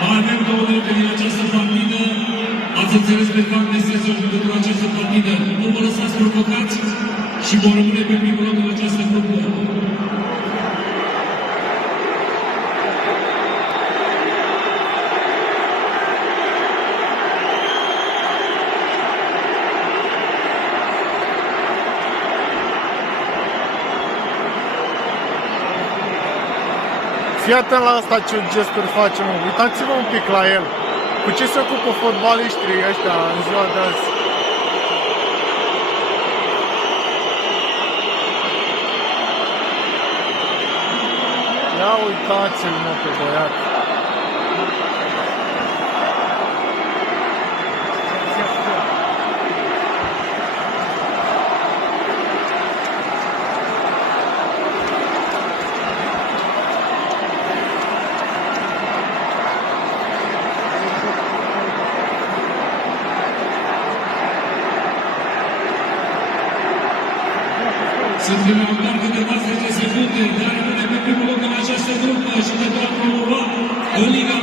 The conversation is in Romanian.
Mai avem 2 minute din această partidă. Ați înțeles pe fapt mesesul pentru această partidă. Nu vă lăsați provocați și vor rămâne pe primul loc în această grupă. Fii atent la asta ce gesturi face, mă. Uitați-vă un pic la el. Cu ce se ocupă fotbaliștii ăștia în ziua de azi? Ia uitați-l, mă, pe băiat. Sunt doar câteva 10 secunde, dar rămâne pe primul loc în această grupă și ne doar promova în Liga